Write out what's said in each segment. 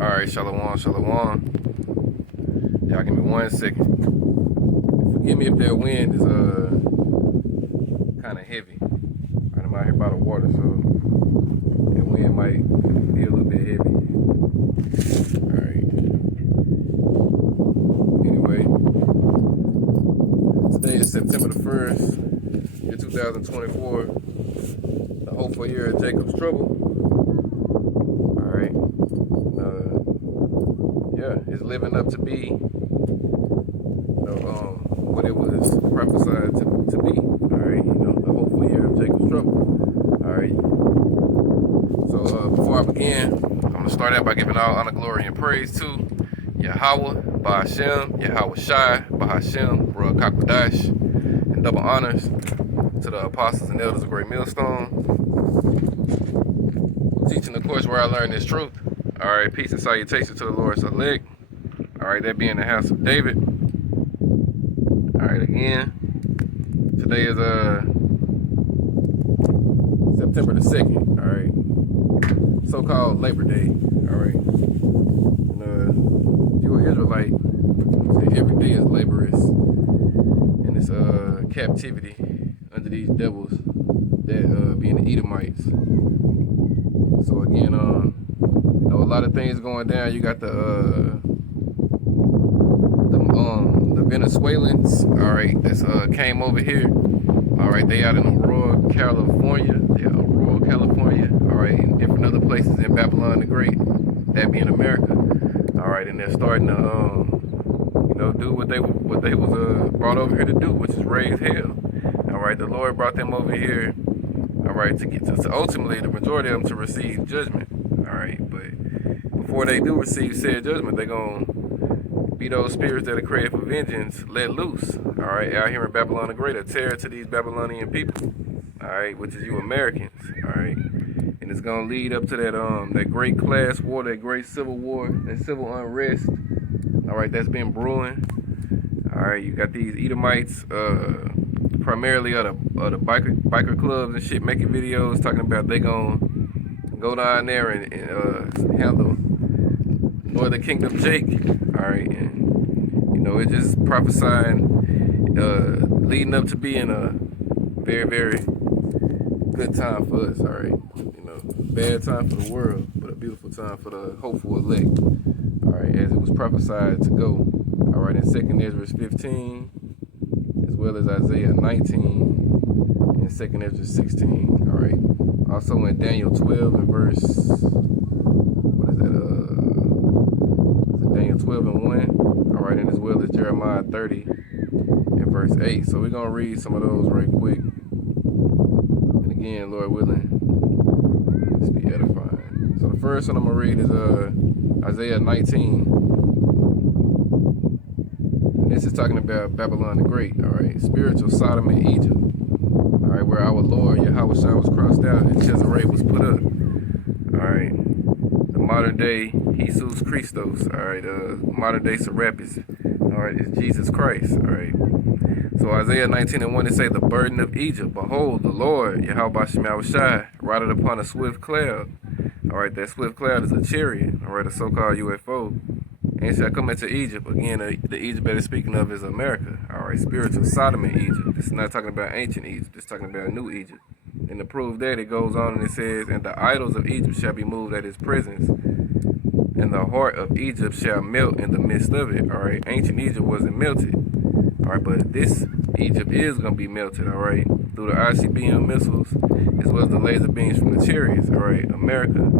Alright, Shalom, Shalom. Y'all give me 1 second. Forgive me if that wind is kind of heavy. Right, I'm out here by the water, so that wind might be a little bit heavy. Alright. Anyway, today is September the 1st, year 2024. The hopeful year of Jacob's trouble. Alright. Yeah, it's living up to be what it was prophesied to be. Alright, the hopeful year of Jacob's trouble. Alright. So before I begin, I'm gonna start out by giving all honor, glory, and praise to Yahweh, Ba'Hashem, Yahweh Shai, Ba'Hashem, Ruach HaKodesh, and double honors to the apostles and elders of Great Millstone, teaching the course where I learned this truth. Alright, peace and salutation to the Lord's elect. Alright, that being the house of David. Alright, again, today is September the 2nd, alright, so-called Labor Day, alright. If you're an Israelite, every day is laborious in this captivity under these devils, that being the Edomites. So again, a lot of things going down. You got the Venezuelans, all right, that's came over here. All right, they out in Aurora, California. All right, and different other places in Babylon the Great, that being America. All right, and they're starting to do what they was brought over here to do, which is raise hell. All right, the Lord brought them over here. All right, to get to ultimately the majority of them to receive judgment. All right, but before they do receive said judgment, they're gonna be those spirits that are created for vengeance let loose. All right, out here in Babylon the Great, a terror to these Babylonian people. All right, which is you Americans. All right, and it's gonna lead up to that great class war, that great civil war, that civil unrest. All right, that's been brewing. All right, you got these Edomites, primarily of the biker clubs and shit, making videos talking about they gonna go down there and handle Northern Kingdom Jake. All right, and it's just prophesying, leading up to being a very, very good time for us. All right, bad time for the world, but a beautiful time for the hopeful elect. All right, as it was prophesied to go. All right, in 2nd Ezra 15, as well as Isaiah 19 and 2nd Ezra 16. All right, also in Daniel 12 and verse, what is that? Daniel 12 and 1. All right, and as well as Jeremiah 30 and verse 8. So we're gonna read some of those right quick. And again, Lord willing, let's be edifying. So the first one I'm gonna read is Isaiah 19. And this is talking about Babylon the Great. All right, spiritual Sodom and Egypt. All right, where our Lord Yahweh Shai was crossed out and Cesarea was put up. All right, the modern day Jesus Christos. All right, modern day Serapis. All right, is Jesus Christ. All right. So Isaiah 19 and 1, it say, the burden of Egypt, behold, the Lord Yahweh Shai rideth upon a swift cloud. All right, that swift cloud is a chariot. All right, a so-called UFO. And shall come into Egypt. Again, the Egypt that it's speaking of is America. All right, spiritual Sodom in Egypt. It's not talking about ancient Egypt. It's talking about new Egypt. And to prove that, it goes on and it says, and the idols of Egypt shall be moved at his presence, and the heart of Egypt shall melt in the midst of it. All right, ancient Egypt wasn't melted. All right, but this Egypt is going to be melted, all right, through the ICBM missiles, as well as the laser beams from the chariots. All right, America,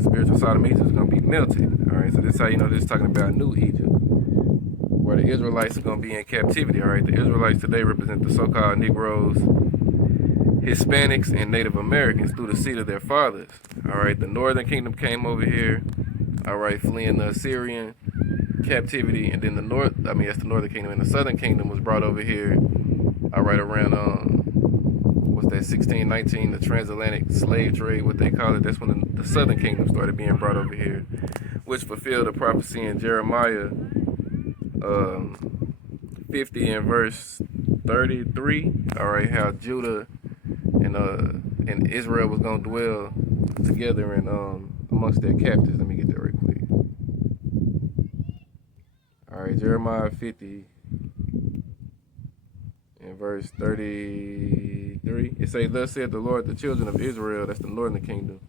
spiritual Sodom Egypt is going to be melted. All right, so this is how you know this is talking about new Egypt, where the Israelites are going to be in captivity. All right, the Israelites today represent the so-called Negroes, Hispanics, and Native Americans through the seed of their fathers. All right, the Northern Kingdom came over here, all right, fleeing the Assyrian captivity, and then the Northern Kingdom, and the Southern Kingdom was brought over here, all right, around, what's that, 1619, the transatlantic slave trade, what they call it. That's when the Southern Kingdom started being brought over here, which fulfilled the prophecy in Jeremiah 50 and verse 33, all right, how Judah and Israel was going to dwell together in amongst their captives. Let me get that right quick. right, Jeremiah 50 in verse 33. It says, "Thus saith the Lord, the children of Israel," that's the northern kingdom,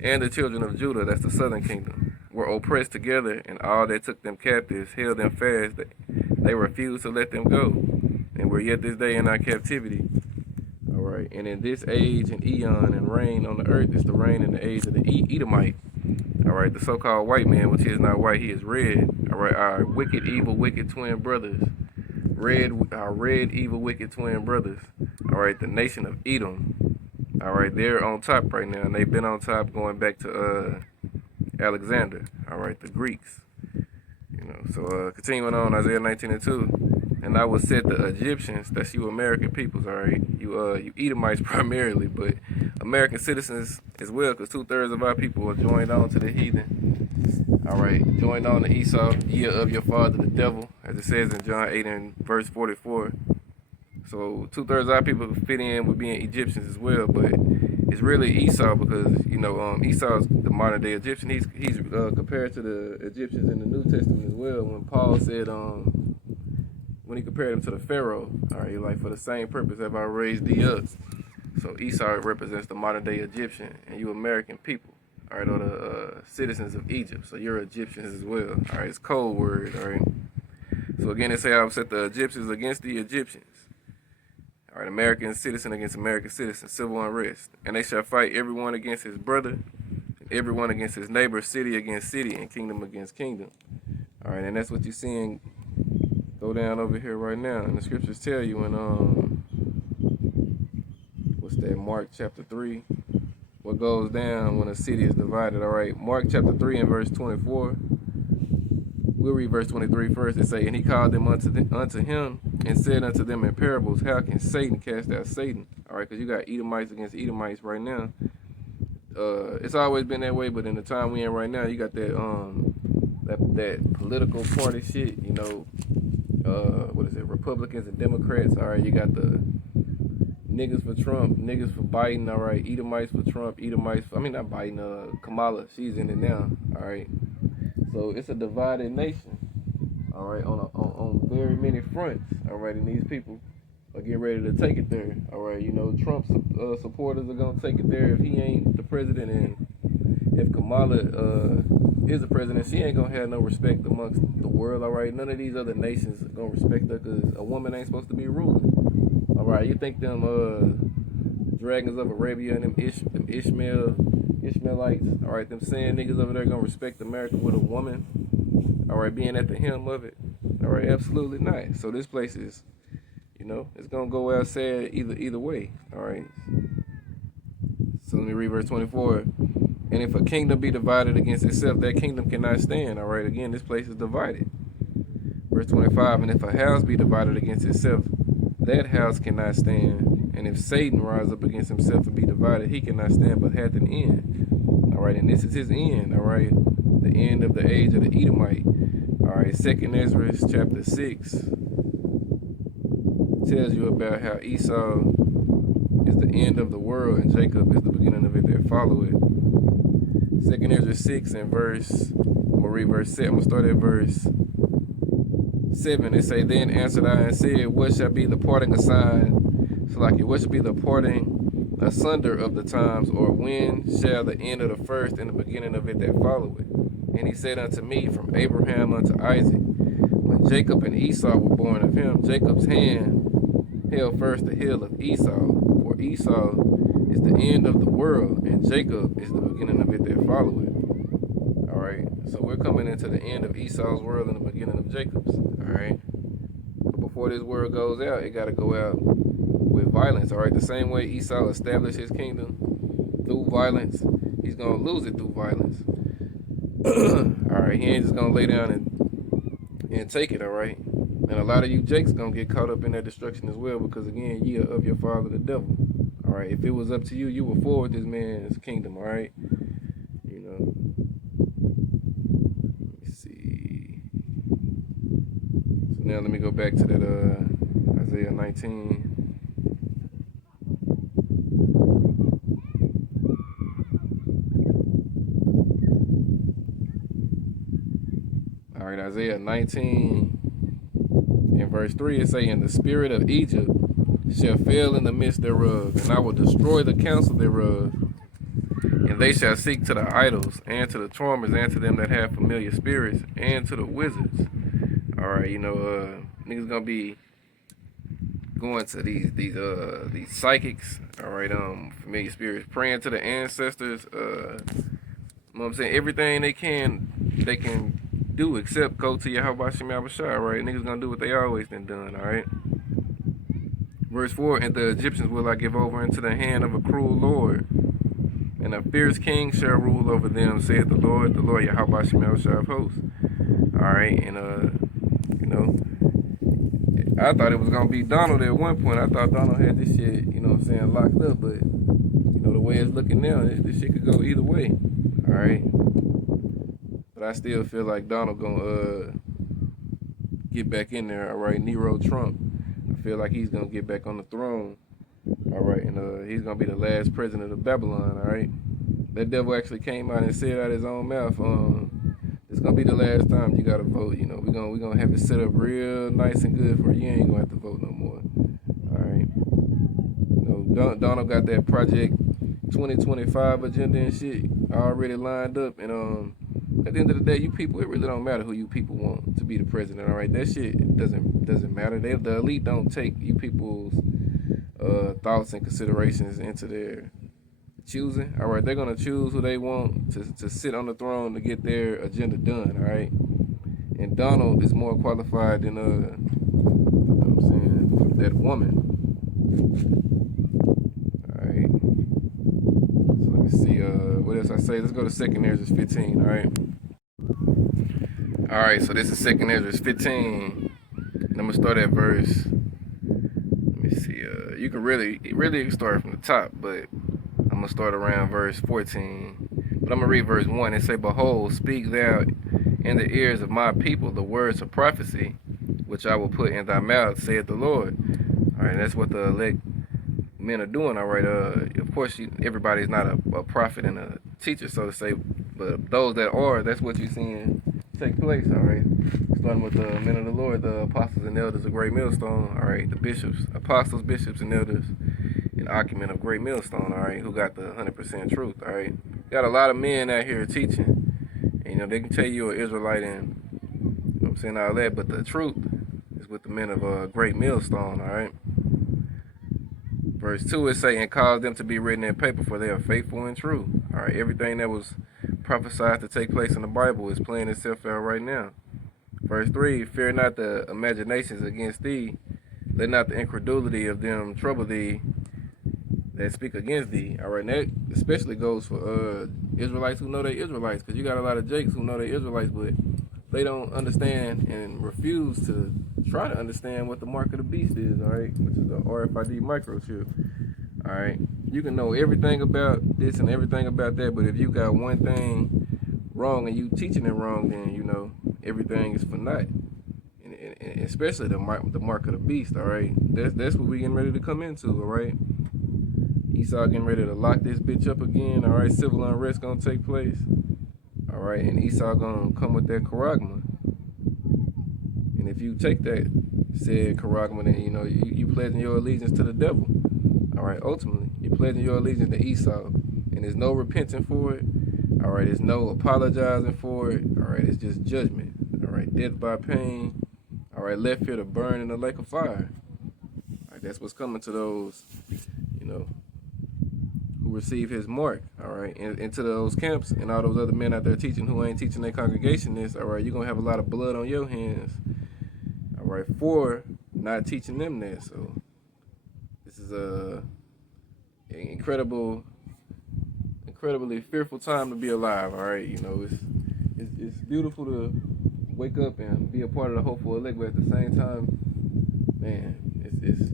"and the children of Judah," that's the southern kingdom, "were oppressed together, and all that took them captives held them fast. They refused to let them go, and were yet this day in our captivity." All right, and in this age and eon and reign on the earth is the reign in the age of the Edomite. All right, the so-called white man, which is not white, he is red. All right, our wicked, evil, wicked twin brothers. Our red, evil, wicked twin brothers. All right, the nation of Edom. All right, they're on top right now, and they've been on top going back to Alexander. All right, the Greeks. So continuing on, Isaiah 19:2. "And I will set the Egyptians," that's you American peoples, all right, you Edomites primarily, but American citizens as well, because 2/3 of our people are joined on to the heathen. All right, joined on to Esau, year of your father the devil, as it says in John 8 and verse 44. So 2/3 of our people fit in with being Egyptians as well, but it's really Esau, because Esau's the modern day Egyptian. He's compared to the Egyptians in the New Testament as well. When Paul said when he compared him to the Pharaoh, all right, like, "For the same purpose have I raised thee up." So Esau represents the modern day Egyptian, and you American people, all right, or the citizens of Egypt. So you're Egyptians as well. All right, it's a code word. All right. So again, it say, "I will set the Egyptians against the Egyptians." All right, American citizen against American citizen, civil unrest. "And they shall fight everyone against his brother, and everyone against his neighbor, city against city, and kingdom against kingdom." All right, and that's what you're seeing go down over here right now. And the scriptures tell you in what's that, Mark chapter 3, what goes down when a city is divided. All right, Mark chapter 3 and verse 24. We'll read verse 23 first. It say, "And he called them unto him, and said unto them in parables, How can Satan cast out Satan?" All right, because you got Edomites against Edomites right now. It's always been that way, but in the time we in right now, you got that political party shit. What is it? Republicans and Democrats. All right, you got the niggas for Trump, niggas for Biden. All right, Edomites for Trump, not Biden. Kamala, she's in it now. All right. So it's a divided nation, all right, on very many fronts, all right, and these people are getting ready to take it there, all right. Trump's supporters are gonna take it there if he ain't the president, and if Kamala is the president, she ain't gonna have no respect amongst the world, all right. None of these other nations are gonna respect her, because a woman ain't supposed to be ruling, all right. You think them dragons of Arabia and them Ishmaelites, all right, them saying niggas over there gonna respect America with a woman, all right, being at the helm of it? All right, absolutely not. So this place is, it's gonna go well said either way, all right. So let me read verse 24. "And if a kingdom be divided against itself, that kingdom cannot stand." All right, again, this place is divided. Verse 25. "And if a house be divided against itself, that house cannot stand. And if Satan rise up against himself and be divided, he cannot stand, but hath an end." All right, and this is his end, all right, the end of the age of the Edomite. All right, 2nd Ezra chapter 6 tells you about how Esau is the end of the world and Jacob is the beginning of it that follow it. 2nd Ezra 6 and verse, I'm going to read verse 7. I'm going to start at verse 7. It say, "Then answered I and said, What shall be the parting aside? What shall be the parting asunder of the times, or when shall the end of the first and the beginning of it that follow it? And he said unto me, From Abraham unto Isaac, when Jacob and Esau were born of him, Jacob's hand held first the heel of Esau, for Esau is the end of the world, and Jacob is the beginning of it that follow it." All right, so we're coming into the end of Esau's world and the beginning of Jacob's. All right, but before this world goes out, it got to go out with violence. All right, the same way Esau established his kingdom through violence, he's gonna lose it through violence. All right, he ain't just gonna lay down and take it. All right, and a lot of you Jakes gonna get caught up in that destruction as well, because again, ye are of your father the devil. All right, if it was up to you, you would forward this man's kingdom. All right, let me see. So now let me go back to that Isaiah 19. All right, Isaiah 19 and verse 3, it say, and the spirit of Egypt shall fail in the midst thereof, and I will destroy the counsel thereof. And they shall seek to the idols, and to the charmers, and to them that have familiar spirits, and to the wizards. All right, niggas gonna be going to these psychics. All right, familiar spirits, praying to the ancestors. You know what I'm saying? Everything they can do except go to Yahweh Shem Yahushua. All right, niggas gonna do what they always been doing. All right. Verse 4, and the Egyptians will I give over into the hand of a cruel Lord, and a fierce king shall rule over them, saith the Lord Yahweh Shem Yahushua of hosts. All right, and I thought it was gonna be Donald at one point. I thought Donald had this shit, locked up, but the way it's looking now, this shit could go either way. All right, but I still feel like Donald gonna get back in there. All right, Nero Trump. I feel like he's gonna get back on the throne. All right, and he's gonna be the last president of Babylon. All right, that devil actually came out and said out his own mouth, it's gonna be the last time you gotta vote. We're gonna have it set up real nice and good for you. Ain't gonna have to vote no more. All right, Donald got that Project 2025 agenda and shit already lined up, and at the end of the day, you people, it really don't matter who you people want to be the president. All right, that shit doesn't matter. The elite don't take you people's thoughts and considerations into their choosing. All right, they're gonna choose who they want to sit on the throne to get their agenda done. All right, and Donald is more qualified than that woman. All right, so let me see what else I say. Let's go to 2nd Ezra 15. All right, so this is 2nd Ezra 15. And I'm gonna start at verse. Let me see. You can really start from the top, but I'm gonna start around verse 14. But I'm gonna read verse 1. It say, behold, speak thou in the ears of my people the words of prophecy, which I will put in thy mouth, saith the Lord. All right, that's what the elect men are doing. All right. Of course, everybody's not a prophet and a teacher, so to say, but those that are, that's what you're seeing take place. All right, starting with the men of the Lord, the apostles and elders of Great Millstone. All right, the bishops, apostles, bishops, and elders, and acumen of Great Millstone. All right, who got the 100% truth. All right, got a lot of men out here teaching, and they can tell you an Israelite and I'm saying all that, but the truth is with the men of Great Millstone. All right. Verse 2, it say, and cause them to be written in paper, for they are faithful and true. All right, everything that was prophesied to take place in the Bible is playing itself out right now. Verse 3, fear not the imaginations against thee, let not the incredulity of them trouble thee that speak against thee. All right, and that especially goes for Israelites who know they're Israelites, because you got a lot of Jakes who know they're Israelites, but they don't understand and refuse to try to understand what the mark of the beast is, all right, which is the RFID microchip. All right, you can know everything about this and everything about that, but if you got one thing wrong and you teaching it wrong, then everything is for naught. And especially the mark of the beast. All right, that's what we getting ready to come into. All right, Esau getting ready to lock this bitch up again. All right, civil unrest gonna take place. All right, and Esau gonna come with that charagma. And if you take that said charagma, then you pledging your allegiance to the devil. All right, ultimately you're pledging your allegiance to Esau, and there's no repenting for it. All right, there's no apologizing for it. All right, it's just judgment. All right, death by pain. All right, left here to burn in the lake of fire. All right, that's what's coming to those, who receive his mark. All right, and to those camps and all those other men out there teaching who ain't teaching their congregation this. All right, you're gonna have a lot of blood on your hands. All right, for not teaching them that. So this is an incredibly fearful time to be alive. All right, it's beautiful to wake up and be a part of the hopeful elect, but at the same time, man, it's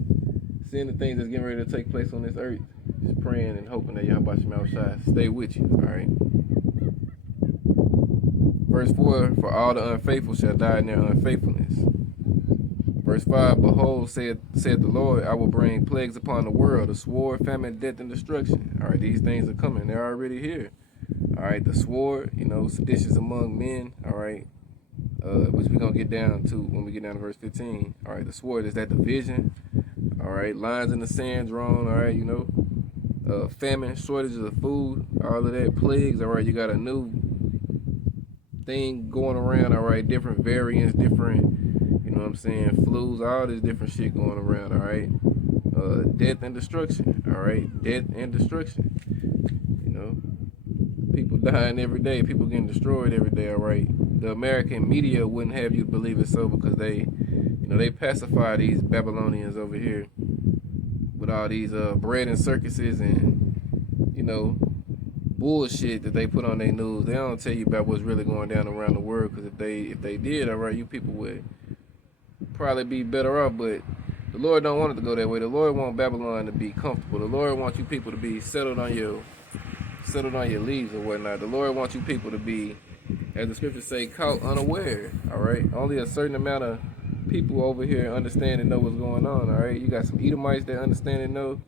seeing the things that's getting ready to take place on this earth. Just praying and hoping that Yahweh Shem Yahushua stay with you. All right. Verse 4, for all the unfaithful shall die in their unfaithfulness. Verse 5, behold, said the Lord, I will bring plagues upon the world, the sword, famine, death, and destruction. All right, these things are coming. They're already here. All right, the sword, seditions among men. All right, which we're going to get down to when we get down to verse 15. All right, the sword is that division. All right, lines in the sand drawn. All right, famine, shortages of food, all of that, plagues. All right, you got a new thing going around. All right, different variants, different, flus, all this different shit going around. All right, death and destruction. All right, death and destruction. People dying every day, people getting destroyed every day. All right, the American media wouldn't have you believe it so, because they pacify these Babylonians over here with all these bread and circuses and bullshit that they put on their news. They don't tell you about what's really going down around the world, because if they did, all right, you people would probably be better off. But the Lord don't want it to go that way. The Lord wants Babylon to be comfortable. The Lord wants you people to be settled on your leaves or whatnot. The Lord wants you people to be, as the scriptures say, caught unaware. All right, only a certain amount of people over here understand and know what's going on. All right, you got some Edomites that understand and know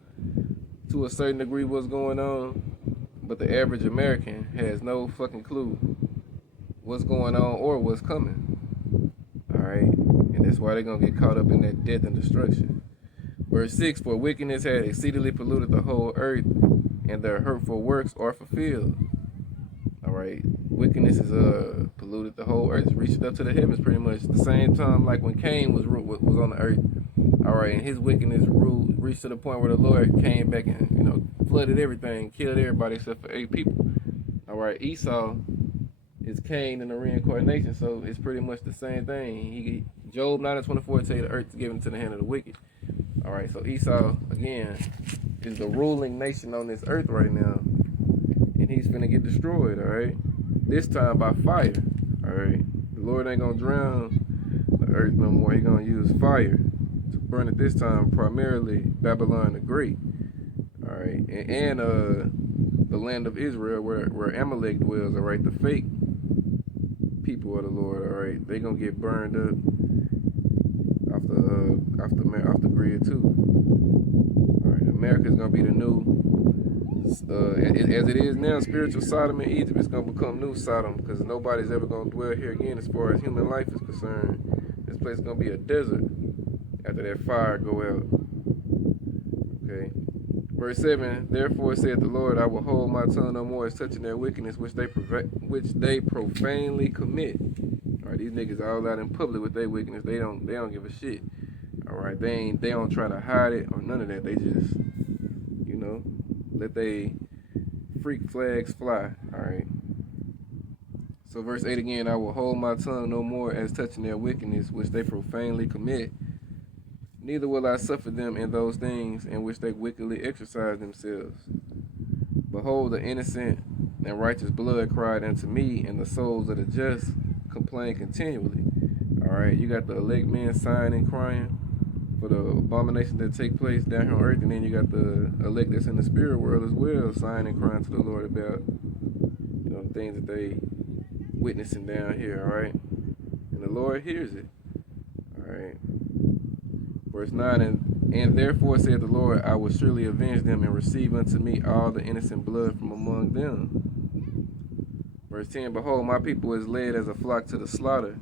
to a certain degree what's going on, but the average American has no fucking clue what's going on or what's coming. All right, and that's why they're gonna get caught up in that death and destruction. Verse 6: For wickedness had exceedingly polluted the whole earth, and their hurtful works are fulfilled. All right, wickedness is polluted the whole earth. It's reached up to the heavens, pretty much the same time like when Cain was on the earth. All right, and his wickedness reached to the point where the Lord came back and flooded everything, killed everybody except for 8 people. All right, Esau is Cain in the reincarnation, so it's pretty much the same thing. Job 9:24 tell you the earth is given to the hand of the wicked. All right, so Esau again is the ruling nation on this earth right now, and he's finna get destroyed. All right, this time by fire. All right, the Lord ain't gonna drown the earth no more. He gonna use fire to burn it this time, primarily Babylon the Great. All right, and the land of Israel where Amalek dwells. All right, the fake people of the Lord. All right, they gonna get burned up off the grid too. All right, America's gonna be the new, as it is now, spiritual Sodom in Egypt. It's gonna become new Sodom, because nobody's ever gonna dwell here again as far as human life is concerned. This place is gonna be a desert after that fire go out. Okay. Verse 7: Therefore saith the Lord, I will hold my tongue no more as touching their wickedness which they profanely commit. All right, these niggas all out in public with their wickedness. They don't give a shit. All right, they don't try to hide it or none of that. They just let they freak flags fly. All right. So verse 8 again: I will hold my tongue no more as touching their wickedness which they profanely commit. Neither will I suffer them in those things in which they wickedly exercise themselves. Behold, the innocent and righteous blood cried unto me, and the souls of the just complain continually. All right, you got the elect men sighing and crying for the abominations that take place down here on earth, and then you got the elect that's in the spirit world as well, sighing and crying to the Lord about the things that they witnessing down here. All right, and the Lord hears it. All right. Verse 9: and therefore saith the Lord, I will surely avenge them and receive unto me all the innocent blood from among them. Verse 10: Behold, my people is led as a flock to the slaughter.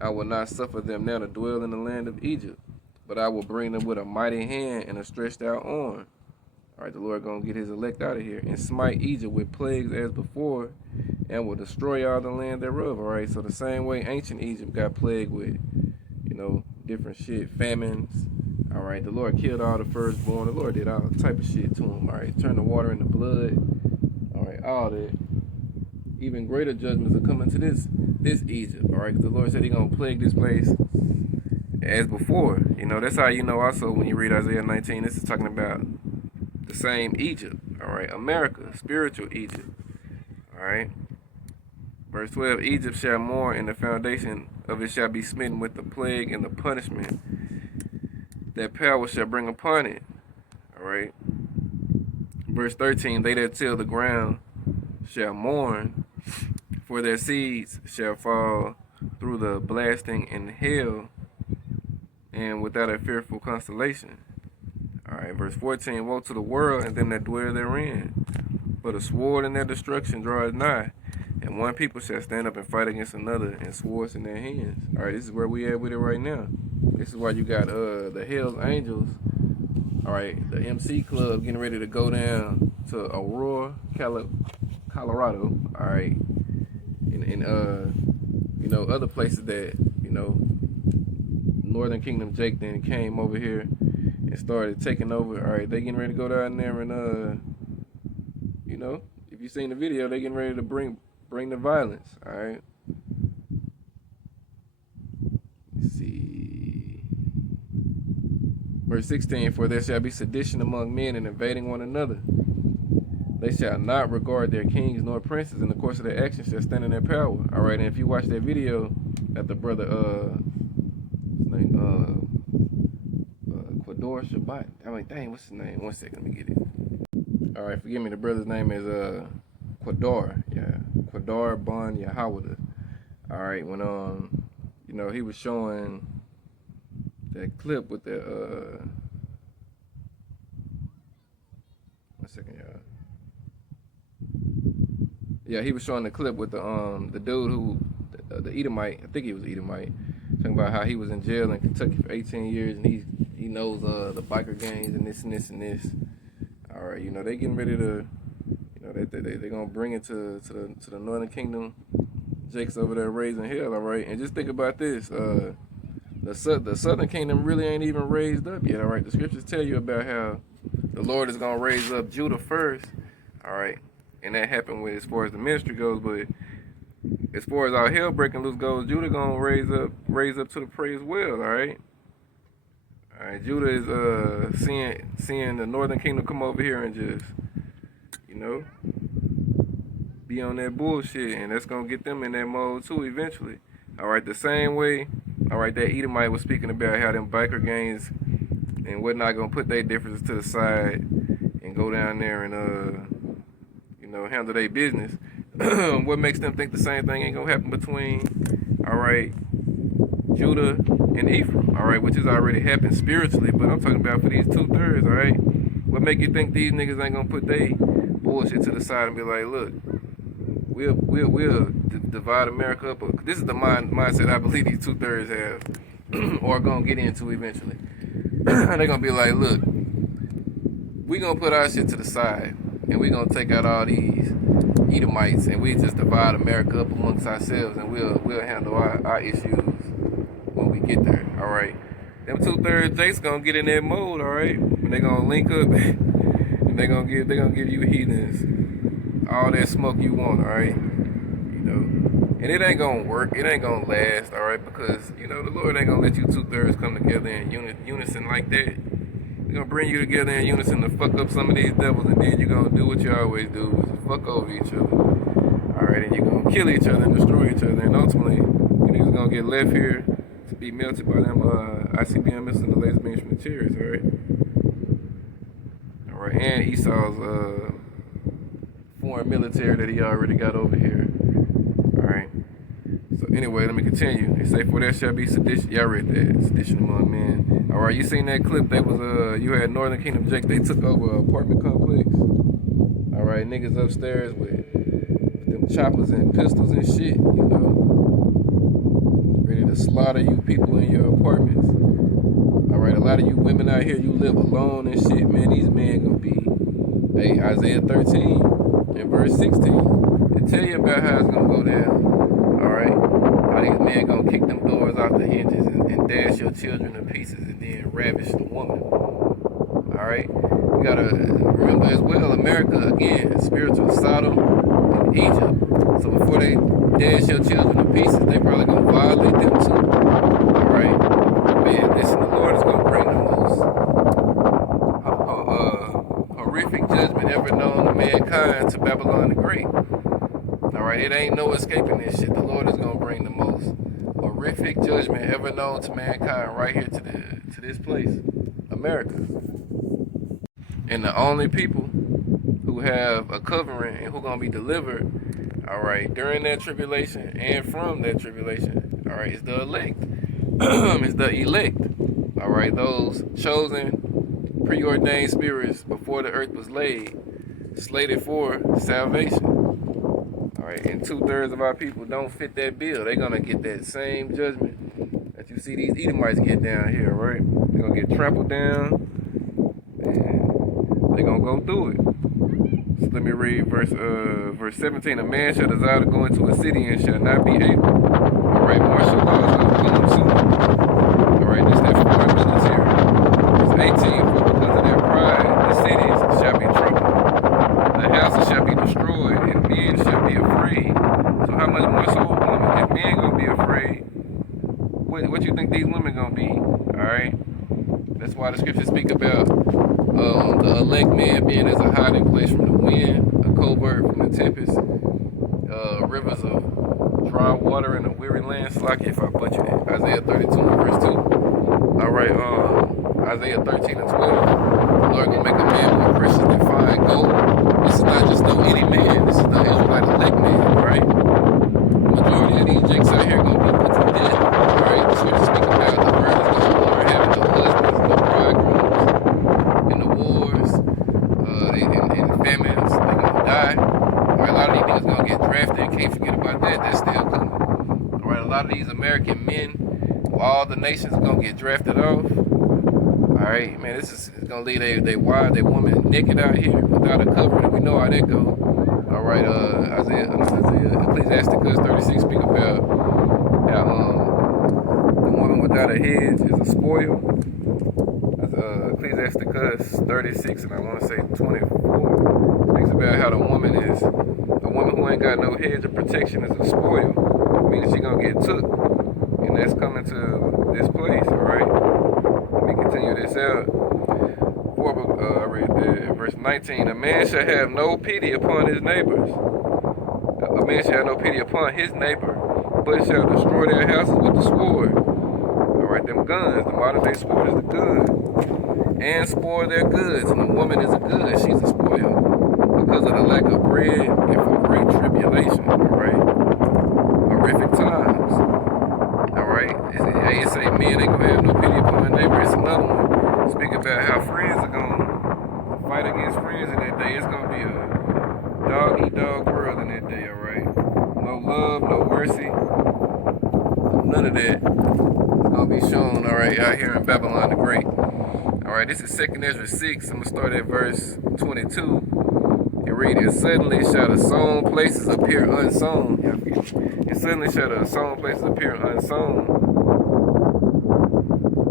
I will not suffer them now to dwell in the land of Egypt, but I will bring them with a mighty hand and a stretched out arm. All right, the Lord gonna get his elect out of here and smite Egypt with plagues as before, and will destroy all the land thereof. All right, so the same way ancient Egypt got plagued with, different shit, famines. All right, the Lord killed all the firstborn. The Lord did all type of shit to them. All right, turned the water into blood. All right, all that. Even greater judgments are coming to this Egypt. All right, because the Lord said He's gonna plague this place as before. That's how you know. Also, when you read Isaiah 19, this is talking about the same Egypt. All right, America, spiritual Egypt. All right. Verse 12: Egypt shall mourn, and the foundation of it shall be smitten with the plague and the punishment that power shall bring upon it. All right. Verse 13: They that till the ground shall mourn, for their seeds shall fall through the blasting in hell, and without a fearful consolation. All right. Verse 14: Woe to the world and them that dwell therein, for the sword and their destruction draweth nigh, and one people shall stand up and fight against another, and swords in their hands. All right, this is where we at with it right now. This is why you got the Hell's Angels. All right, the MC Club getting ready to go down to Aurora, Colorado. All right, and other places that Northern Kingdom Jake then came over here and started taking over. All right, they getting ready to go down there and if you seen the video, they getting ready to bring the violence. All right. Let's see. Verse 16, for there shall be sedition among men and invading one another. They shall not regard their kings nor princes, in the course of their actions shall stand in their power. All right, and if you watch that video that the brother, his name, Quador Shabbat. I mean, dang, what's his name? 1 second, let me get it. All right, forgive me. The brother's name is Quador. Yeah, Quador Bon Yahawada. All right, when he was showing that clip with the 1 second, y'all. Yeah, he was showing the clip with the dude who the Edomite. I think he was Edomite. Talking about how he was in jail in Kentucky for 18 years and he knows the biker gangs and this and this and this. All right, they getting ready to, they gonna bring it to the Northern Kingdom. Jake's over there raising hell. All right, and just think about this. The Southern Kingdom really ain't even raised up yet. All right, the scriptures tell you about how the Lord is gonna raise up Judah first. All right, and that happened with as far as the ministry goes, but as far as our hell breaking loose goes, Judah gonna raise up to the prey as well. All right. All right, Judah is seeing the Northern Kingdom come over here and just, be on that bullshit, and that's gonna get them in that mode too eventually. All right, the same way. All right, that Edomite was speaking about how them biker gangs and whatnot gonna put their differences to the side and go down there and handle their business. What makes them think the same thing ain't gonna happen between, all right, Judah and Ephraim, all right, which has already happened spiritually, but I'm talking about for these 2/3, all right? What make you think these niggas ain't gonna put they bullshit to the side and be like, look, we'll divide America up? This is the mindset I believe these 2/3 have, or gonna get into eventually. They're gonna be like, look, we gonna put our shit to the side, and we gonna take out all these Edomites, and we just divide America up amongst ourselves, and we'll handle our issues when we get there. All right, them 2/3 Jake's gonna get in that mode. All right, and they gonna link up, and they gonna give you heathens all that smoke you want. All right, and it ain't gonna work. It ain't gonna last. All right, because the Lord ain't gonna let you 2/3 come together in unison like that. He's gonna bring you together in unison to fuck up some of these devils, and then you're gonna do what you always do, which is fuck over each other. Alright, and you're gonna kill each other and destroy each other, and ultimately, you niggas gonna get left here to be melted by them ICBM missiles and the laser beams from the chariots, alright? Alright, and Esau's foreign military that he already got over here. Alright. So anyway, let me continue. It say, for there shall be sedition. Y'all read that. Sedition among men. All right, you seen that clip? That was you had Northern Kingdom Jake. They took over an apartment complex. All right, niggas upstairs with them choppers and pistols and shit. Ready to slaughter you people in your apartments. All right, a lot of you women out here, you live alone and shit, man. These men gonna be, hey, Isaiah 13 and verse 16. They tell you about how it's gonna go down. All right, how these men gonna kick them doors off the hinges and dash your children to pieces and then ravish the woman. All right, you gotta remember as well, America again, spiritual Sodom and Egypt. So before they dash your children to pieces, they probably gonna violate them too. All right, man, listen, the Lord is gonna bring the most horrific judgment ever known to mankind to Babylon the Great. Alright, it ain't no escaping this shit. The Lord is gonna bring the most horrific judgment ever known to mankind right here to this place, America. And the only people who have a covering and who gonna be delivered, alright, during that tribulation and from that tribulation, alright, is the elect. It's the elect. Alright, those chosen, preordained spirits before the earth was laid, slated for salvation. right, and 2/3 of our people don't fit that bill. They're gonna get that same judgment that you see these Edomites get down here, right? They're gonna get trampled down, and they're gonna go through it. So let me read verse 17. A man shall desire to go into a city and shall not be able. All right, martial laws will come soon. All right, this that foreign military. Verse 18. For because of their pride, the cities shall be troubled, the houses shall be destroyed, and men shall be afraid. So how much more so a woman? If men gonna be afraid, what you think these women gonna be? All right. That's why the scriptures speak about the elect man being as a hiding place from the wind, a covert from the tempest, rivers of dry water in a weary land. Slacky if I butchered it. Isaiah 32 and verse 2. All right, Isaiah 13 and 12. The Lord gonna make a man more precious than fine gold. This is not just no any man. This is the Israelite elect man, all right? The majority of these jakes out here gonna be put to death. All right, the scriptures speak about the virgins gonna having no husbands, no bridegrooms, in the wars, in famines, they're gonna die. All right, a lot of these niggas gonna get drafted. Can't forget about that. That's still coming. All right, a lot of these American men, all the nations are gonna get drafted off. All right, man, this is gonna leave they wives, they women naked out here without a covering. We know how that go. All right, Ecclesiasticus 36 speak about how the woman without a hedge is a spoil. Ecclesiasticus 36 and I want to say 24 speaks about how the woman who ain't got no hedge of protection is a spoil, meaning she gonna get took, and that's coming to this place. All right, let me continue this out. I read verse 19. A man shall have no pity upon his neighbors. A man shall have no pity upon his neighbor, but shall destroy their houses with the sword. All right, them guns. The modern day sword is the gun. And spoil their goods. And the woman is a good. She's a spoil. Because of the lack of bread and for great tribulation. All right. Horrific times. All right. It say men ain't gonna have no pity upon their neighbor. It's another one. Speak about how friends are gonna fight against friends in that day. It's gonna be a dog-eat-dog world in that day. All right. No love, no mercy. None of that. Gonna be shown, all right, out here in Babylon the Great. All right, this is 2nd Ezra 6. I'm gonna start at verse 22 and read. And suddenly shall the sown places appear unsown. And suddenly shall the sown places appear unsown.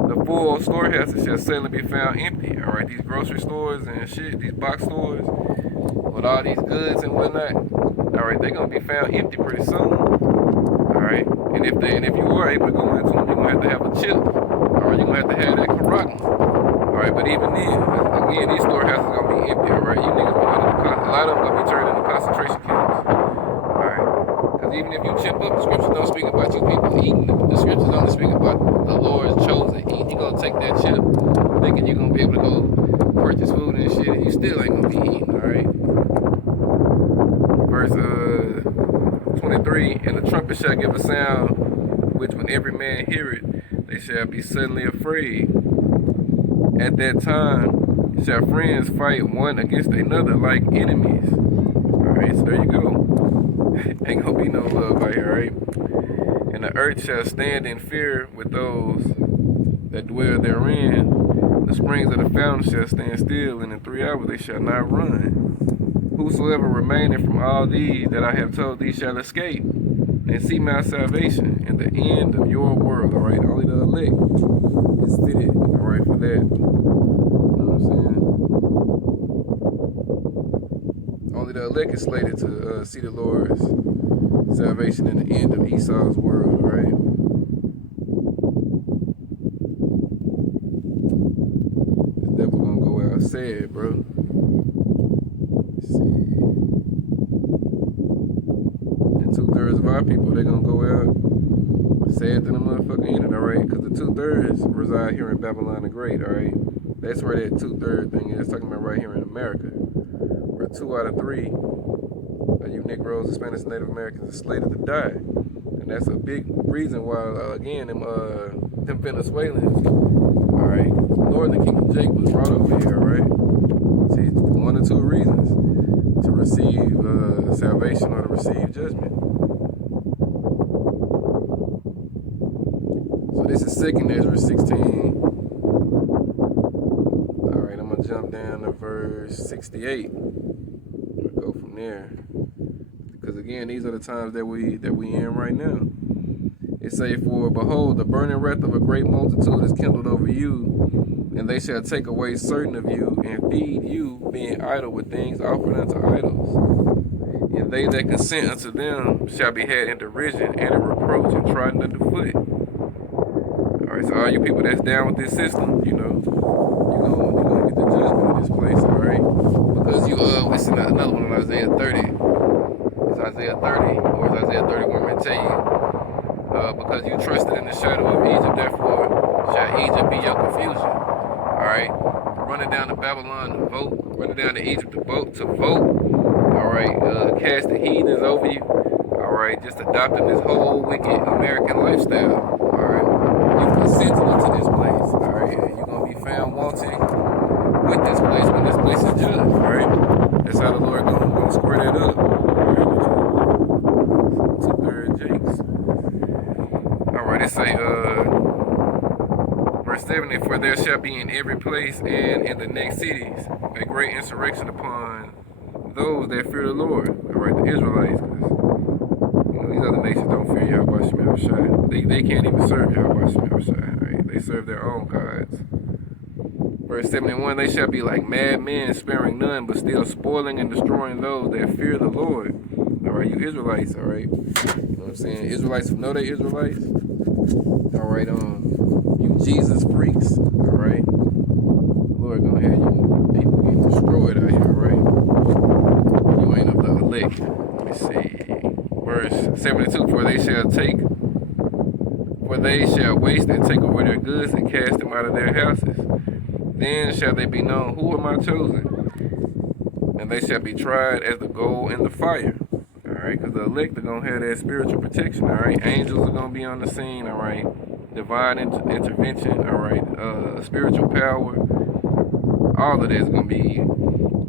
The full storehouses shall suddenly be found empty. All right, these grocery stores and shit, these box stores with all these goods and whatnot. All right, they're gonna be found empty pretty soon. All right, and if you are able to go into them, you're gonna have to have a chip. All right, you're gonna have to have that Karakum. All right, but even then, again, these storehouses are gonna be empty. All right, you niggas going into a lot of them gonna be turned into concentration camps. All right, because even if you chip up, the scriptures don't speak about you people eating. The scriptures only speak about the Lord's chosen eat. You're gonna take that chip, thinking you're gonna be able to go purchase food and shit, and you still ain't gonna be eating. All right. Verse 23, and the trumpet shall give a sound, which when every man hear it, they shall be suddenly afraid. At that time shall friends fight one against another like enemies. Alright, so there you go. Ain't gonna be no love out here, right? And the earth shall stand in fear with those that dwell therein. The springs of the fountain shall stand still, and in 3 hours they shall not run. Whosoever remaineth from all these that I have told thee shall escape, and see my salvation, and the end of your world. All right, only the elect is fitted, all right, for that. You know what I'm saying? Only the elect is slated to see the Lord's salvation in the end of Esau's world, all right? This devil gonna go out sad, bro. And 2/3 of our people, they're gonna go out sad than a motherfucker in it, alright? Because the 2/3 reside here in Babylon the Great, alright? That's where that 2/3 thing is, talking about right here in America. Where 2 out of 3 of you Negroes, Hispanics, and Native Americans are slated to die. And that's a big reason why, again, them Venezuelans, alright? Northern Kingdom Jake was brought over here, alright? See, for 1 or 2 reasons. to receive salvation or to receive judgment. So this is 2 Ezra 16. All right, I'm gonna jump down to verse 68. We'll go from there, because again, these are the times that we in right now. It say, "For behold, the burning wrath of a great multitude is kindled over you, and they shall take away certain of you, and feed you, being idle with things offered unto idols. And they that consent unto them shall be had in derision and in reproach and trodden under foot." Alright, so all you people that's down with this system, you're gonna get the judgment of this place, alright? Because it's another one in Isaiah 30. It's Isaiah 30, or it's Isaiah 31, I'm gonna tell you. Because you trusted in the shadow of Egypt, therefore shall Egypt be your confusion. Alright? Running down to Babylon to vote, running down to Egypt to vote. Alright, cast the heathens over you. Alright, just adopting this whole wicked American lifestyle. Alright, you consented into this place. Alright, and you're gonna be found wanting with this place when this place is judged. Alright, that's how the Lord gonna square that up. Alright, two-third jakes. Alright, it say verse 70, "For there shall be in every place and in the next cities a great insurrection upon those that fear the Lord." Alright, the Israelites, because these other nations don't fear Yahweh Shemel Shai. They can't even serve Yahweh Shemel Shai. Right? They serve their own gods. Verse 71, "They shall be like madmen, sparing none, but still spoiling and destroying those that fear the Lord." Alright, you Israelites, alright? You know what I'm saying? Israelites who know they Israelites. Alright, you Jesus freaks, alright? Lord gonna have you people get destroyed out here, alright? You ain't of the elect. Let me see. Verse 72, "For they shall waste and take away their goods and cast them out of their houses. Then shall they be known, who are my chosen? And they shall be tried as the gold in the fire." Alright, because the elect are going to have that spiritual protection, alright? Angels are going to be on the scene, alright? Divine intervention, alright? Spiritual power. All of that is going to be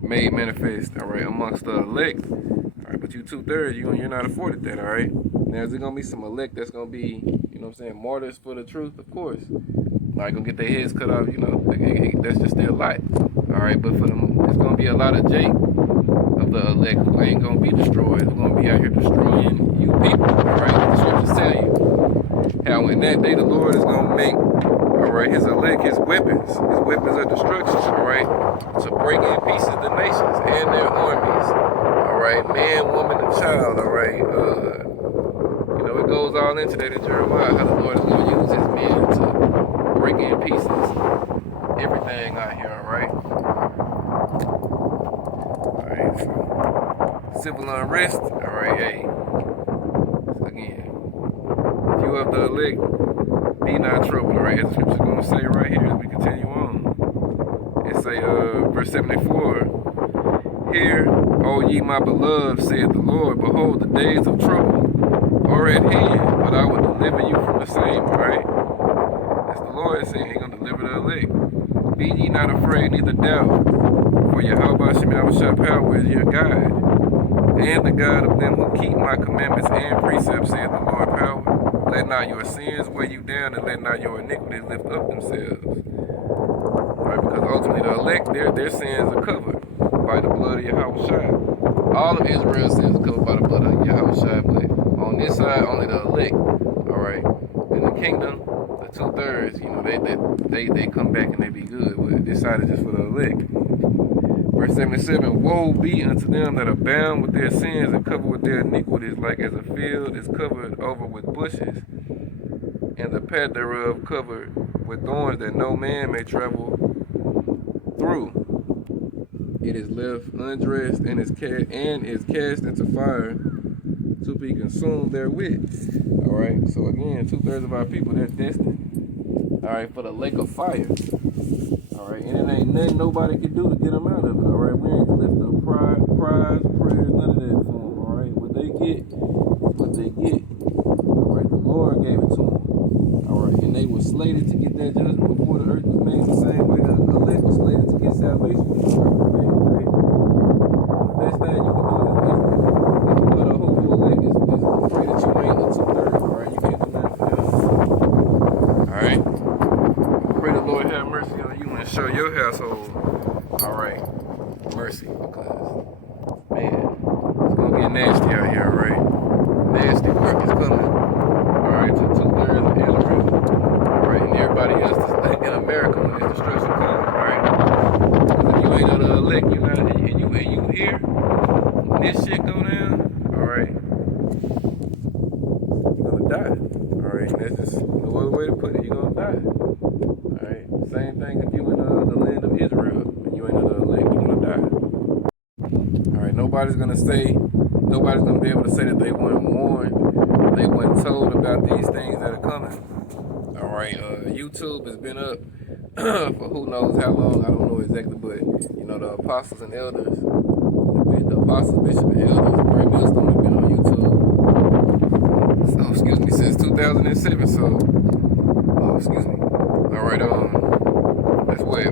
made manifest, alright, amongst the elect. Alright, but you two-thirds, you're not afforded that, alright? Now, is there going to be some elect that's going to be, you know what I'm saying, martyrs for the truth? Of course. Like, going to get their heads cut off, that's just their lot. Alright, but for them, it's going to be a lot of Jake of the elect who ain't going to be destroyed, who going to be out here destroying you people, alright? The scriptures tell you how in that day the Lord is going to make, alright, his elect, his weapons of destruction, alright, to break in pieces the nations and their armies, alright, man, woman, and child, alright, it goes all into that in Jeremiah, how the Lord is going to use his men to break in pieces everything out here, alright? Alright, so civil unrest, alright, hey, again, if you of the elect, be not troubled, alright, as the scripture is going to say right here as we continue on. It say, verse 74, "Hear, O ye my beloved, saith the Lord, behold, the days of trouble are at hand, but I will deliver you from the same," alright? That's the Lord saying, He's going to deliver the elect. "Be ye not afraid, neither doubt, for Yahweh Shemel Shai power is your guide, and the God of them who keep my commandments and precepts, saith the Lord power. Let not your sins weigh you down, and let not your iniquities lift up themselves." Right, because ultimately the elect, their sins are covered by the blood of Yahweh Shai. All of Israel's sins are covered by the blood of Yahweh Shai, but on this side, only the elect, alright? In the kingdom, the two-thirds, they come back and they be good. But this side is just for the elect. Verse 77, "Woe be unto them that are bound with their sins and covered with their iniquities, like as a field is covered over with bushes, and the path thereof covered with thorns, that no man may travel through. It is left undressed and is cast into fire to be consumed therewith." Alright, so again, two-thirds of our people, they're destined, alright, for the lake of fire. Alright, and it ain't nothing nobody can do to get them out of it, alright? We ain't lift up cries, prayers, none of that for them, alright? What they get is what they get. Alright, the Lord gave it to them. Alright, and they were slated to get that judgment before the earth was made, the same way the elect was slated to get salvation before the earth was made, right? The best thing you can do is but a hopeful elect is pray that you ain't up to third, alright? You can't do nothing for them. Alright? Pray the Lord have mercy on you and show your household. Alright. Mercy, because man, it's gonna get nasty out here, alright? Nasty work is coming. Alright, to 2/3 of Israel. Alright, and everybody else in America when this destruction comes, alright? Because if you ain't of the elect, you not and you here, when this shit go down, alright, you're gonna die. Alright, that's just no other way to put it, you're gonna die. Alright, same thing if you in the land of Israel and you ain't of the elect, you're gonna die. Alright, nobody's gonna be able to say that they weren't warned, they weren't told about these things that are coming. Alright, YouTube has been up for who knows how long, I don't know exactly, but you know, the apostles and elders, the apostles, bishop, and elders, Great Millstone have been on YouTube. So, excuse me, since 2007, so, excuse me. Alright, that's what,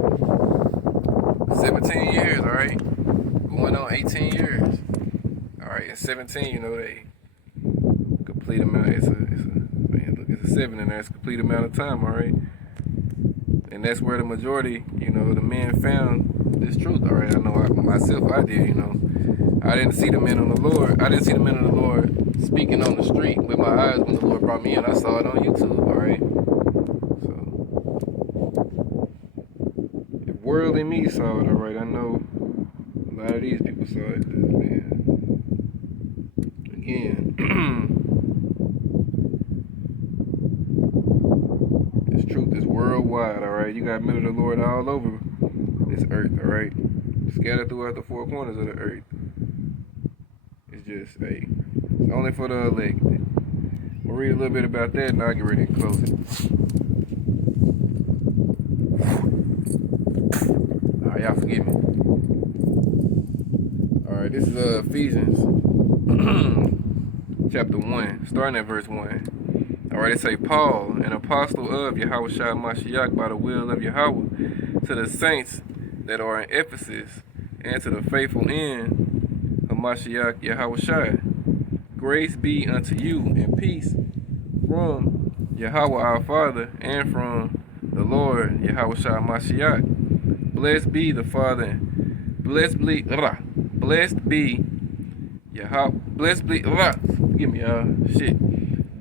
17 years, alright? Going on 18 years. Alright, at 17, you know, they complete amount, it's a 7 in there, it's a complete amount of time, alright? And that's where the majority, you know, the men found this truth, alright? I know myself, I did, you know. I didn't see the men of the Lord speaking on the street with my eyes when the Lord brought me in. I saw it on YouTube, alright? So, if worldly me saw it, alright, I know a lot of these people saw it, man. Again, this truth is worldwide, alright? You got men of the Lord all over this earth, alright? Scattered throughout the four corners of the earth. It's just, hey, it's only for the elect. We'll read a little bit about that and I'll get ready to close it. Alright, y'all forgive me. Alright, this is Ephesians chapter 1, starting at verse 1. Alright, it say, Paul, an apostle of Yahushua Mashiach by the will of Yahweh, to the saints that are in Ephesus, and to the faithful in Mashiach Yahushua. Grace be unto you and peace from Yahweh our Father and from the Lord Yahushua Mashiach. Blessed be the Father. Blessed be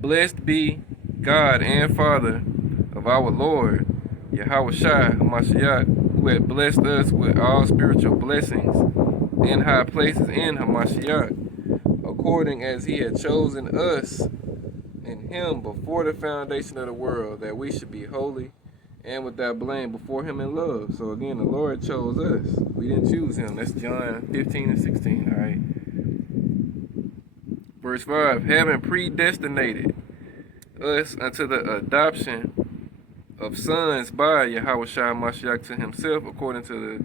Blessed be God and Father of our Lord Yahushua Mashiach, who had blessed us with all spiritual blessings in high places in Hamashiach, according as he had chosen us in him before the foundation of the world, that we should be holy and without blame before him in love. So again, the Lord chose us. We didn't choose him. That's John 15 and 16, all right? Verse 5, having predestinated us unto the adoption of sons by Yahushua Mashiach to himself, according to the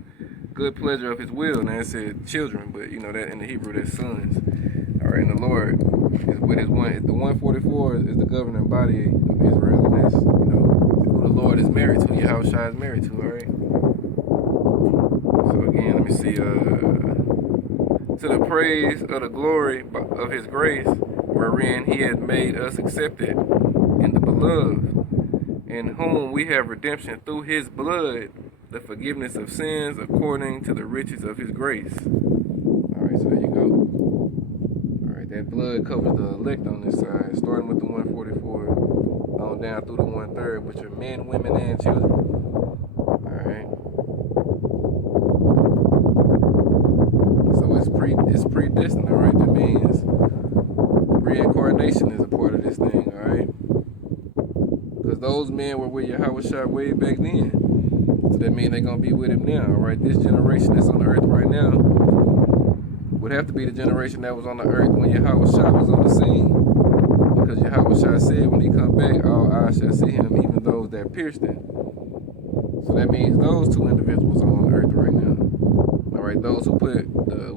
good pleasure of his will. Now it said children, but you know that in the Hebrew that's sons. All right, and the Lord is with his one. The 144 is the governing body of Israel, and that's, you know, who the Lord is married to. Yahushua is married to. All right. So again, let me see. To the praise of the glory of his grace, wherein he had made us accepted in the beloved, in whom we have redemption through his blood, the forgiveness of sins according to the riches of his grace. Alright, so there you go. Alright, that blood covers the elect on this side, starting with the 144 on down through the 1/3, which are men, women, and children. Alright. So it's predestined, alright? That means reincarnation is a part of this thing, alright? Because those men were with Yahushua way back then. So that means they're going to be with him now, alright? This generation that's on the earth right now would have to be the generation that was on the earth when Yahushua was on the scene. Because Yahushua said when he come back, all eyes shall see him, even those that pierced him. So that means those two individuals are on the earth right now. Alright, those who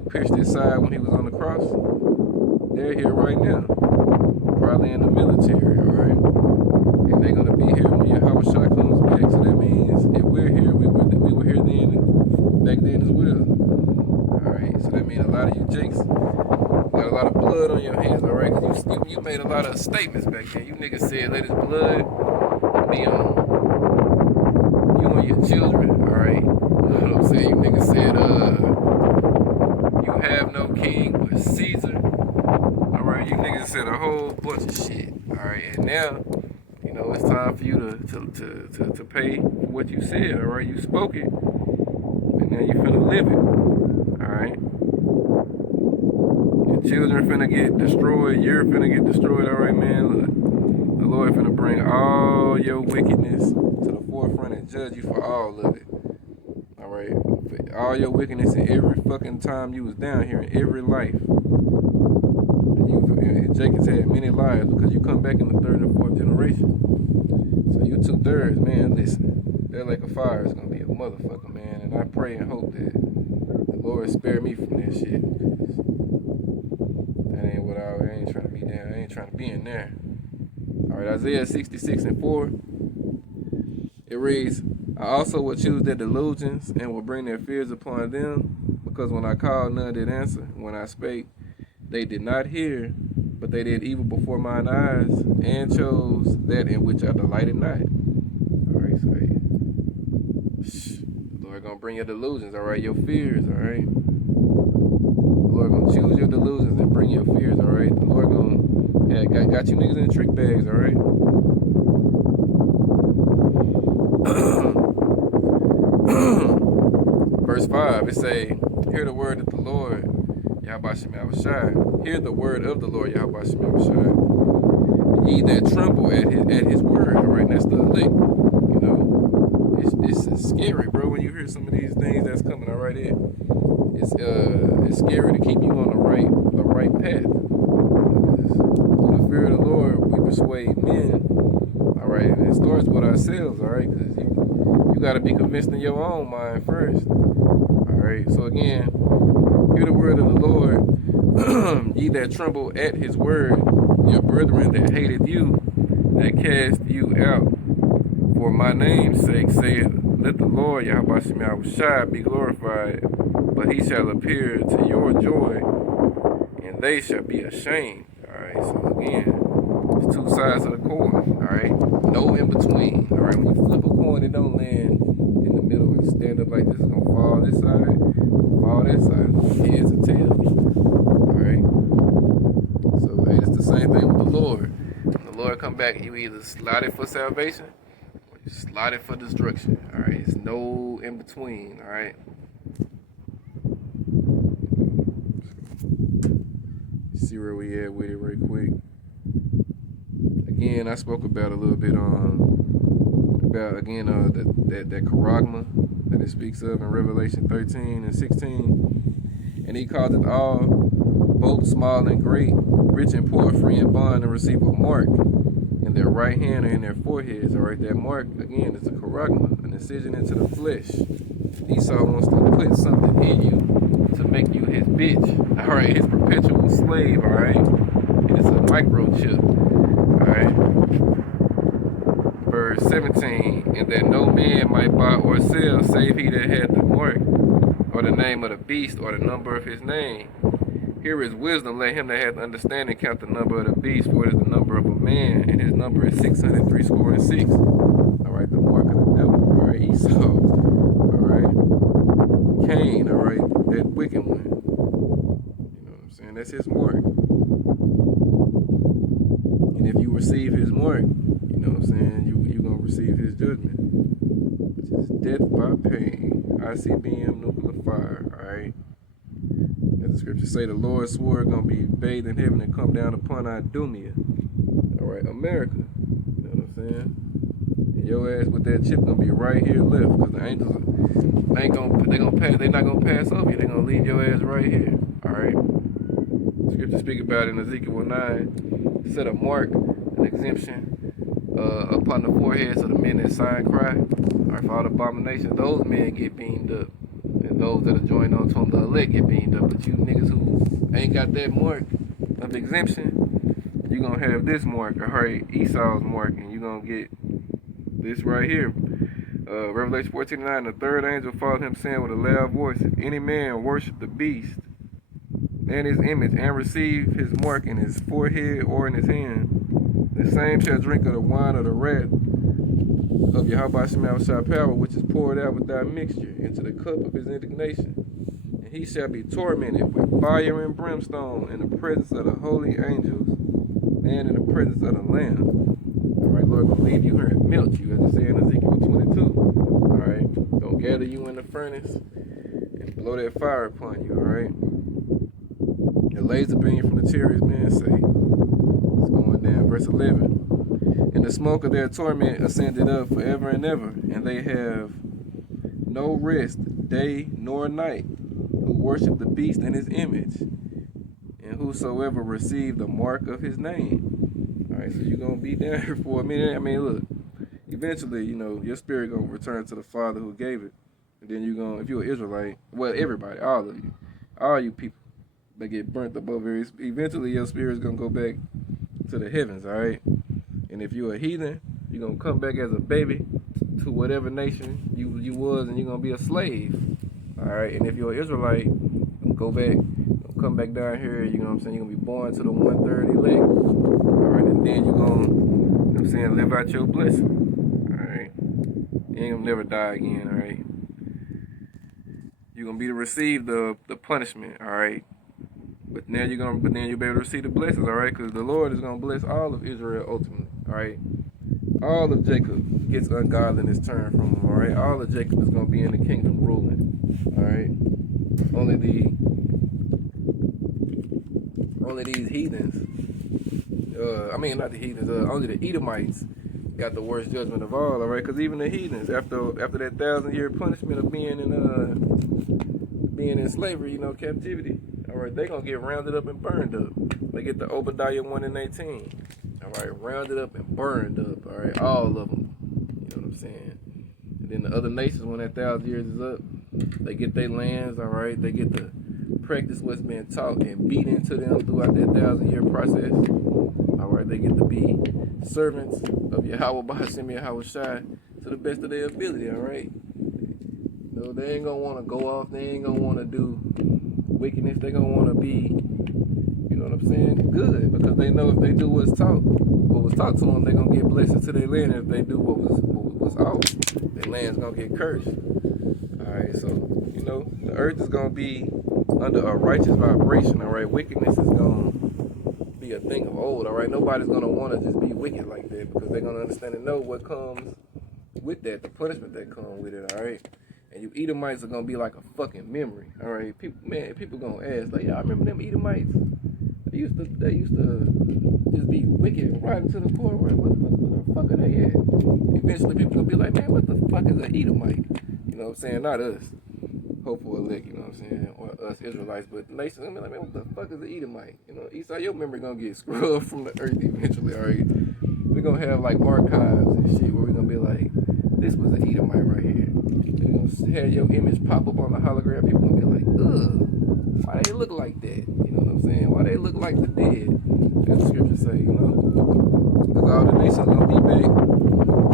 pierced his side when he was on the cross, they're here right now. Probably in the military, alright? And they're going to be here when Yahushua comes back. So that means if we're here, we were here then, back then as well. Alright. right? So that means a lot of you jakes got a lot of blood on your hands, all right? Cause you made a lot of statements back then. You niggas said let his blood be on you and your children, all right? You know what I'm saying? You niggas said you have no king but Caesar. All right, you niggas said a whole bunch of shit. All right, and now, you know, it's time for you to pay for what you said. All right, you spoke it, and now you finna live it. All right, your children finna get destroyed. You're finna get destroyed. All right, man. Look, the Lord finna bring all your wickedness to the forefront and judge you for all of it. All right, for all your wickedness in every fucking time you was down here in every life. Jake has had many lives because you come back in the third and fourth generation. So you took theirs, man. Listen, that lake of fire is gonna be a motherfucker, man. And I pray and hope that the Lord spare me from that shit. That ain't what I ain't trying to be down. I ain't trying to be in there. All right, Isaiah 66:4. It reads, I also will choose their delusions and will bring their fears upon them, because when I called, none did answer. When I spake, they did not hear, but they did evil before mine eyes, and chose that in which I delighted not. All right, so the Lord gonna bring your delusions, all right, your fears, all right. The Lord gonna choose your delusions and bring your fears, all right. The Lord gonna got you niggas in trick bags, all right. Verse 5, it say, hear the word of the Lord, Yahweh Shem Yahushai. Hear the word of the Lord, Yahweh Shem Yahushai. Ye that tremble at his word. All right, that's the elect. You know, it's scary, bro, when you hear some of these things that's coming. All right, it's scary to keep you on the right path. Through the fear of the Lord, we persuade men. All right, and it starts with ourselves. All right, because you got to be convinced in your own mind first. All right, so again, hear the word of the Lord. Ye that tremble at his word, your brethren that hated you, that cast you out. For my name's sake, saith, let the Lord Yahweh Shem Yahushai be glorified, but he shall appear to your joy, and they shall be ashamed. Alright, so again, it's two sides of the coin, alright? No in between. Alright, when you flip a coin, it don't land in the middle and stand up like this. It's gonna fall this side, fall that side, heads or tails. Alright? So hey, it's the same thing with the Lord. When the Lord come back, you either slide it for salvation or you slide it for destruction. Alright, it's no in between, alright? See where we at with it right quick. Again, I spoke about a little bit that charagma that it speaks of in Revelation 13 and 16. And he called it all, both small and great, rich and poor, free and bond, and receive a mark in their right hand or in their foreheads. All right, that mark, again, is a charagma, an incision into the flesh. Esau wants to put something in you to make you his bitch. All right, his perpetual slave, all right? And it's a microchip, all right? Verse 17, and that no man might buy or sell save he that had the mark, or the name of the beast, or the number of his name. Here is wisdom, let him that hath understanding count the number of the beast, for it is the number of a man, and his number is 666. All right, the mark of the devil, all right, Esau, all right, Cain, all right, that wicked one. You know what I'm saying? That's his mark. And if you receive his mark, you know what I'm saying, you're going to receive his judgment, which is death by pain, ICBM, nuclear fire, all right? As the scriptures say, the Lord swore going to be bathed in heaven and come down upon Idumea, all right, America, you know what I'm saying? And your ass with that chip going to be right here left, because the angels, they're not going to pass over you, they're going to leave your ass right here, all right? Scripture speak about in Ezekiel 9, set a mark, an exemption upon the foreheads of the men that sign cry. All right, for all abominations, those men get beamed up. And those that are joined on to them, the elect, get beamed up. But you niggas who ain't got that mark of exemption, you're going to have this mark, all right, Esau's mark, and you're going to get this right here. Revelation 14:9, the third angel followed him, saying with a loud voice, if any man worship the beast and his image, and receive his mark in his forehead or in his hand, the same shall drink of the wine of the wrath of Yahweh Shemashah power, which is poured out without mixture into the cup of his indignation. And he shall be tormented with fire and brimstone in the presence of the holy angels and in the presence of the Lamb. All right, Lord, gonna leave you here and melt you, as it said in Ezekiel 22. All right, don't gather you in the furnace and blow that fire upon you. All right, the laser beam from the chariots, man, say it's going down. Verse 11. And the smoke of their torment ascended up forever and ever, and they have no rest day nor night, who worship the beast and his image, and whosoever receive the mark of his name. All right, so you're gonna be down here for a minute. I mean, look, eventually, you know, your spirit gonna return to the Father who gave it, and then you're gonna, if you're an Israelite, well, everybody, all of you, all you people that get burnt up over here, eventually your spirit's gonna go back to the heavens. All right. And if you're a heathen, you're going to come back as a baby to whatever nation you was, and you're going to be a slave. All right. And if you're an Israelite, go back, come back down here, you know what I'm saying? You're going to be born to the 1/3 elect. All right. And then you're going to, you know what I'm saying, live out your blessing. All right. You ain't going to never die again. All right. You're going to be to receive the punishment. All right. But now you'll be able to receive the blessings, all right? Because the Lord is gonna bless all of Israel ultimately, all right? All of Jacob gets ungodliness turned from him, all right? All of Jacob is gonna be in the kingdom ruling, all right? Only these heathens, not the heathens, only the Edomites got the worst judgment of all, all right? Because even the heathens, after that 1,000-year punishment of being in slavery, you know, captivity. All right, they're going to get rounded up and burned up. They get the Obadiah 1:18. All right, rounded up and burned up. All right, all of them. You know what I'm saying? And then the other nations, when that 1,000 years is up, they get their lands. All right, they get to practice what's being taught and beat into them throughout that 1,000-year process. All right, they get to be servants of Yahweh B'Hashem Yahweh Shai to the best of their ability. All right. No, they ain't going to want to go off. They ain't going to want to do wickedness. They gonna want to be, you know what I'm saying, good, because they know if they do what was taught to them, they gonna get blessings to their land. And if they do what was off, their land's gonna get cursed. All right, so you know the earth is gonna be under a righteous vibration. All right, wickedness is gonna be a thing of old. All right, nobody's gonna want to just be wicked like that, because they're gonna understand and know what comes with that, the punishment that comes with it. All right. And you Edomites are gonna be like a fucking memory, all right? People gonna ask, like, y'all remember them Edomites? They used to just be wicked and right into the core. Where the fuck are they at? Eventually, people gonna be like, man, what the fuck is an Edomite? You know what I'm saying? Not us, hopeful elect, you know what I'm saying, or us Israelites, but the nation's gonna be like, man, what the fuck is an Edomite? You know, Esau, your memory gonna get scrubbed from the earth eventually, all right? We're gonna have like archives and shit where we're gonna be like, this was an Edomite right here. Have your image pop up on the hologram, people gonna be like, ugh, why they look like that? You know what I'm saying? Why they look like the dead? As the scriptures say, you know? Because all the nations gonna be back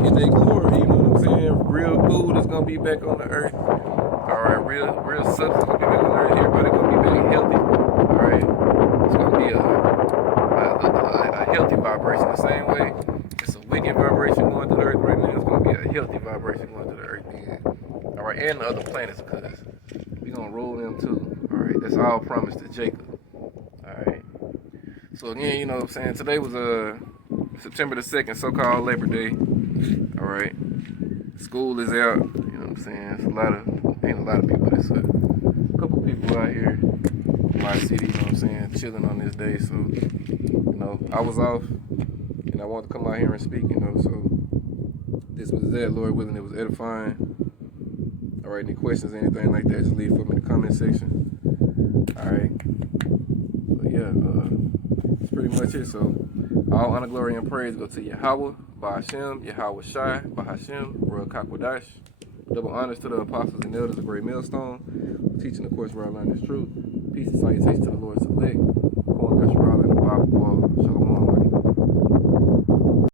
in their glory, you know what I'm saying? Real food is gonna be back on the earth. Alright, real substance gonna be back on the earth. Everybody gonna be back healthy. Alright. It's gonna be a healthy vibration the same way. It's a wicked vibration going to the earth right now. It's gonna be a healthy vibration going to the earth then. All right, and the other planets, because we're going to rule them too. All right, that's all promised to Jacob. All right. So again, you know what I'm saying, today was September the 2nd, so-called Labor Day. All right. School is out, you know what I'm saying. It's ain't a lot of people. There's a couple people out here in my city, you know what I'm saying, chilling on this day. So, you know, I was off, and I wanted to come out here and speak, you know, so this was that, Lord willing, it was edifying. All right, any questions, anything like that, just leave for me in the comment section. All right. So yeah, that's pretty much it. So all honor, glory, and praise go to Yahweh, Ba'Hashem, Yahweh Shai, Ba'Hashem, Ruach HaKodesh. Double honors to the apostles and elders of Great Millstone, teaching the course where I learned this truth. Peace and salutation to the Lord's elect.